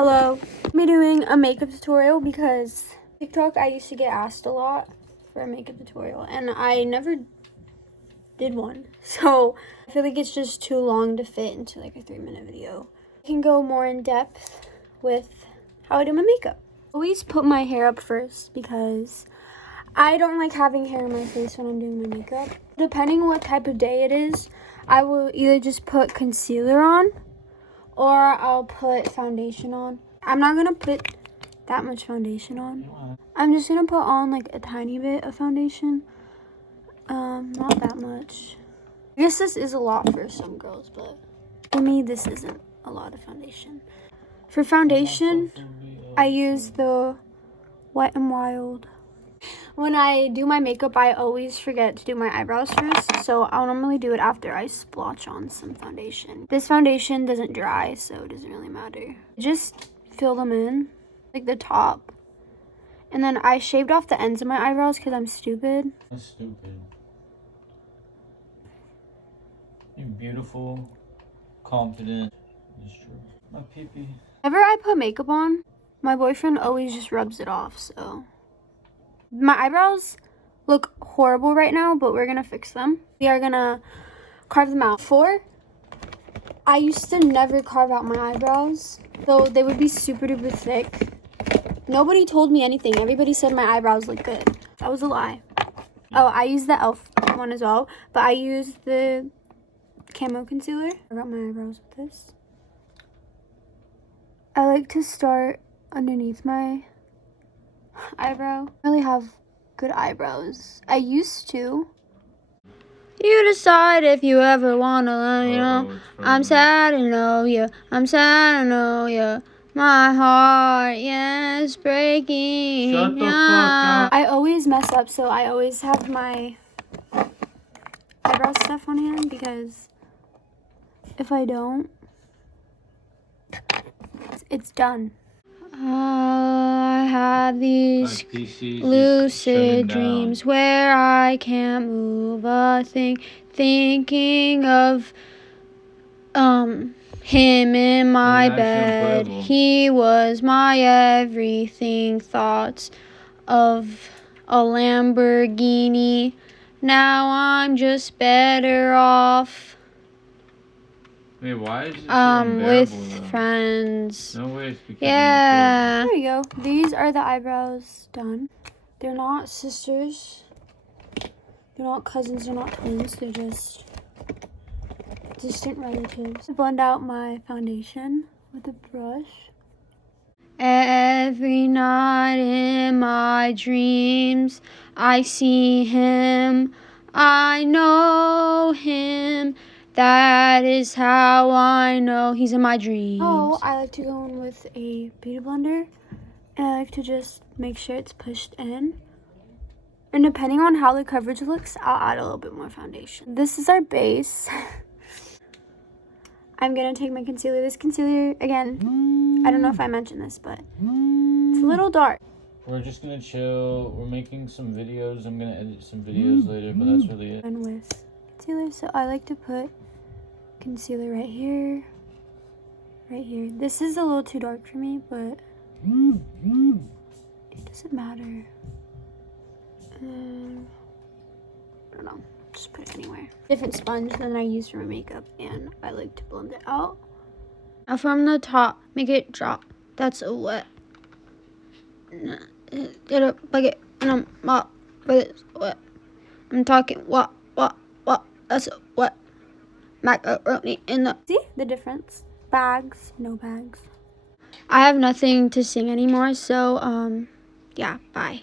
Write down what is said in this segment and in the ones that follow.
Hello. I'm doing a makeup tutorial because TikTok I used to get asked a lot for a makeup tutorial and I never did one. So I feel like it's just too long to fit into like a 3-minute video. I can go more in depth with how I do my makeup. I always put my hair up first because I don't like having hair on my face when I'm doing my makeup. Depending on what type of day it is, I will either just put concealer on or I'll put foundation on. I'm not gonna put that much foundation on. I'm just gonna put on like a tiny bit of foundation. Not that much. I guess this is a lot for some girls, but for me, this isn't a lot of foundation. For foundation, I use the Wet n Wild. When I do my makeup, I always forget to do my eyebrows first, so I'll normally do it after I splotch on some foundation. This foundation doesn't dry, so it doesn't really matter. Just fill them in, like the top. And then I shaved off the ends of my eyebrows because I'm stupid. That's stupid. You're beautiful, confident. It's true. My pee-pee. Whenever I put makeup on, my boyfriend always just rubs it off, so. My eyebrows look horrible right now, but we're gonna fix them. We are gonna carve them out. Before, I used to never carve out my eyebrows, so they would be super duper thick. Nobody told me anything. Everybody said my eyebrows look good. That was a lie. Oh, I use the e.l.f. one as well, but I use the camo concealer. I got my eyebrows with this. I like to start underneath my eyebrow. I really have good eyebrows. I used to. You decide if you ever wanna let me know. I'm sad to know you. I'm sad to know you. My heart, yeah, is breaking. Shut the fuck up. I always mess up, so I always have my eyebrow stuff on hand because if I don't, it's done. I have these lucid dreams where I can't move a thing, thinking of him in my bed. He was my everything. Thoughts of a Lamborghini. Now I'm just better off. Wait, why is it so with though? friends. No way it's because Yeah. There you go. These are the eyebrows done. They're not sisters. They're not cousins. They're not twins. They're just distant relatives. I blend out my foundation with a brush. Every night in my dreams, I see him. I know him. That is how I know he's in my dreams. Oh, I like to go in with a beauty blender. And I like to just make sure it's pushed in. And depending on how the coverage looks, I'll add a little bit more foundation. This is our base. I'm going to take my concealer. This concealer, again, I don't know if I mentioned this, but it's a little dark. We're just going to chill. We're making some videos. I'm going to edit some videos later, but that's really it. And with concealer, so I like to put concealer right here. Right here. This is a little too dark for me, but it doesn't matter. I don't know. Just put it anywhere. Different sponge than I use for my makeup, and I like to blend it out. Now from the top, make it drop. That's a wet. Get a bucket and I'm mop, but it's wet. I'm talking what. That's a wet macaroni in the. See the difference? Bags, no bags. I have nothing to sing anymore, so yeah, bye.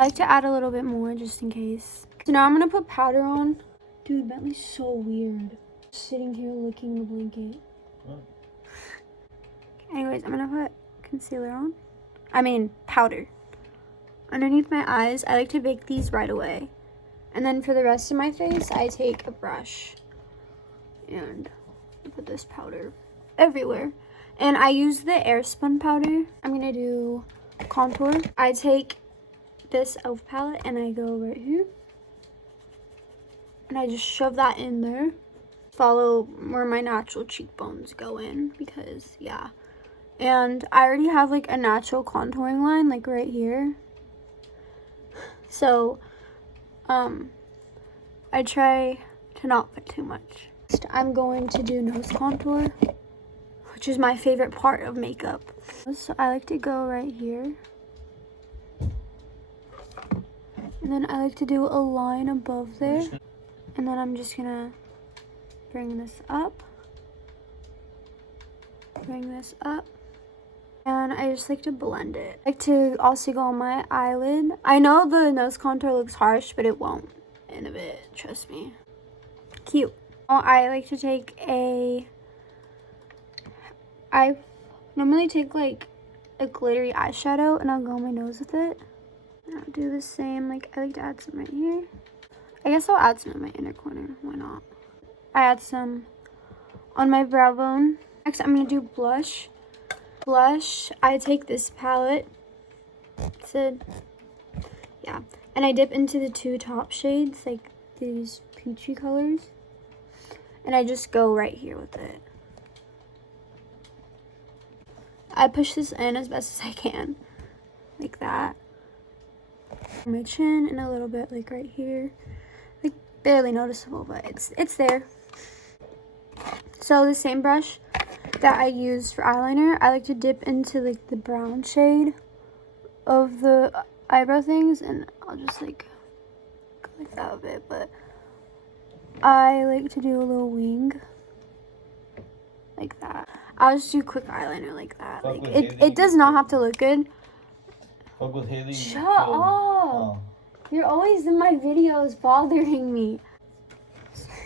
I like to add a little bit more just in case. So now I'm gonna put powder on. Dude, Bentley's so weird. Sitting here licking the blanket. What? Anyways, I'm gonna put concealer on. I mean, powder. Underneath my eyes, I like to bake these right away. And then for the rest of my face, I take a brush and I put this powder everywhere. And I use the Airspun powder. I'm gonna do contour. I take this e.l.f. palette and I go right here. And I just shove that in there. Follow where my natural cheekbones go in because, yeah, And I already have like a natural contouring line like right here. So I try to not put too much. Next, I'm going to do nose contour, which is my favorite part of makeup. So I like to go right here. And then I like to do a line above there. And then I'm just gonna bring this up. Bring this up. And I just like to blend it. I like to also go on my eyelid. I know the nose contour looks harsh, but it won't in a bit, trust me. Cute. I like to take I normally take like a glittery eyeshadow and I'll go on my nose with it. And I'll do the same, like I like to add some right here. I guess I'll add some in my inner corner, why not? I add some on my brow bone. Next, I'm gonna do blush. Blush, I take this palette, yeah, and I dip into the two top shades, like these peachy colors, and I just go right here with it. I push this in as best as I can, like that. My chin and a little bit like right here, like barely noticeable, but it's there. So the same brush that I use for eyeliner, I like to dip into like the brown shade of the eyebrow things, and I'll just like go like that a bit, but I like to do a little wing like that. I'll just do quick eyeliner like that. Like it does not have to look good. Fuck with Haley. Shut up. Oh. You're always in my videos bothering me.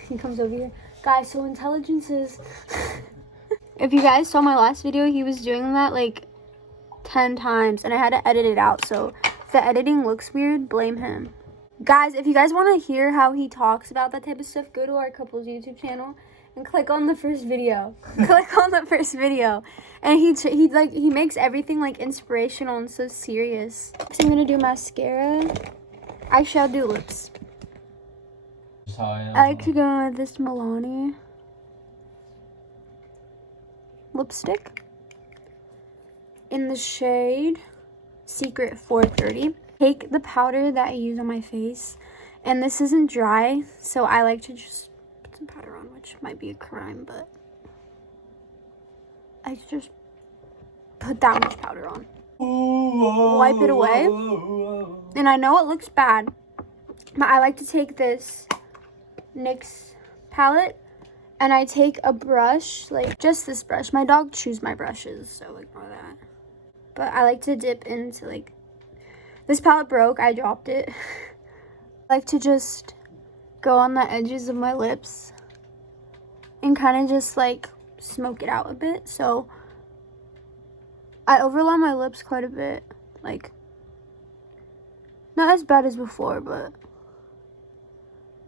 He comes over here. Guys, so intelligence is if you guys saw my last video, he was doing that like 10 times and I had to edit it out. So if the editing looks weird, blame him. Guys, if you guys want to hear how he talks about that type of stuff, go to our couple's YouTube channel and click on the first video. Click on the first video. And he makes everything like inspirational and so serious. So I'm going to do mascara. I shall do lips. I like to go with this Milani lipstick in the shade Secret 430. Take the powder that I use on my face, and this isn't dry, so I like to just put some powder on, which might be a crime, but I just put that much powder on. Wipe it away, and I know it looks bad, but I like to take this NYX palette and I take a brush, like just this brush. My dog chews my brushes, so ignore that. But I like to dip into like, this palette broke, I dropped it. I like to just go on the edges of my lips and kind of just like smoke it out a bit. So I overline my lips quite a bit, like not as bad as before, but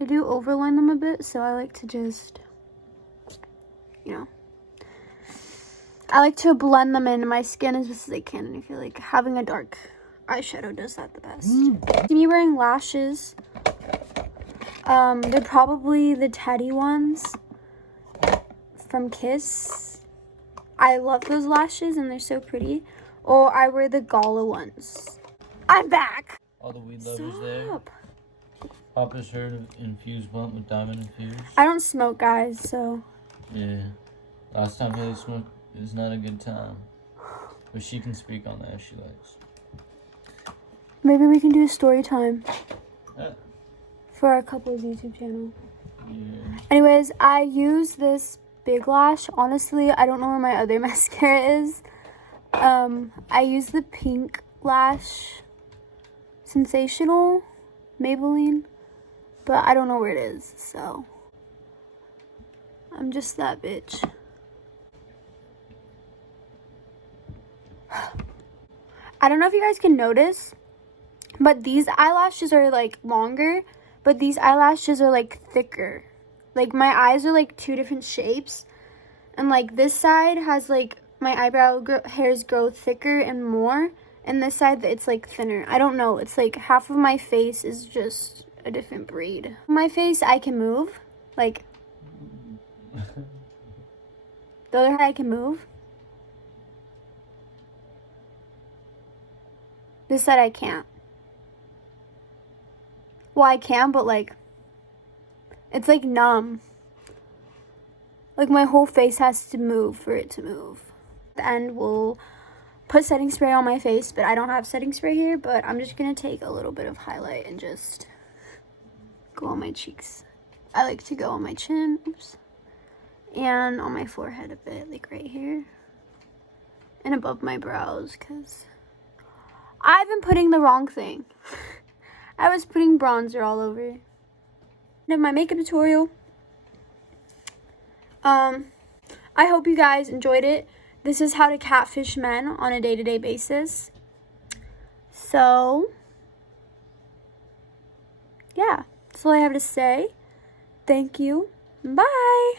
I do overline them a bit, so I like to just, you know, I like to blend them into my skin as best as I can, and I feel like having a dark eyeshadow does that the best. See me wearing lashes. They're probably the Teddy ones from Kiss. I love those lashes, and they're so pretty. Or I wear the Gala ones. I'm back! All the weed lovers there. Papa's heard infused blunt with diamond infused. I don't smoke, guys, so. Yeah. Last time Haley smoked is not a good time. But she can speak on that if she likes. Maybe we can do a story time. Yeah. For our couple's YouTube channel. Yeah. Anyways, I use this Big Lash. Honestly, I don't know where my other mascara is. I use the Pink Lash Sensational Maybelline. But I don't know where it is, so I'm just that bitch. I don't know if you guys can notice, but these eyelashes are like longer, but these eyelashes are like thicker. Like my eyes are like two different shapes, and like this side has like my eyebrow hairs grow thicker and more, and this side it's like thinner. I don't know, it's like half of my face is just a different breed. My face I can move, like the other hand I can move, They said I can't. Well, I can, but like, it's like numb. Like my whole face has to move for it to move. At the end, we'll put setting spray on my face, but I don't have setting spray here, but I'm just gonna take a little bit of highlight and just go on my cheeks. I like to go on my chin, oops, and on my forehead a bit, like right here, and above my brows, because I've been putting the wrong thing. I was putting bronzer all over. End of my makeup tutorial. I hope you guys enjoyed it. This is how to catfish men on a day-to-day basis. So, yeah, that's all I have to say. Thank you. Bye.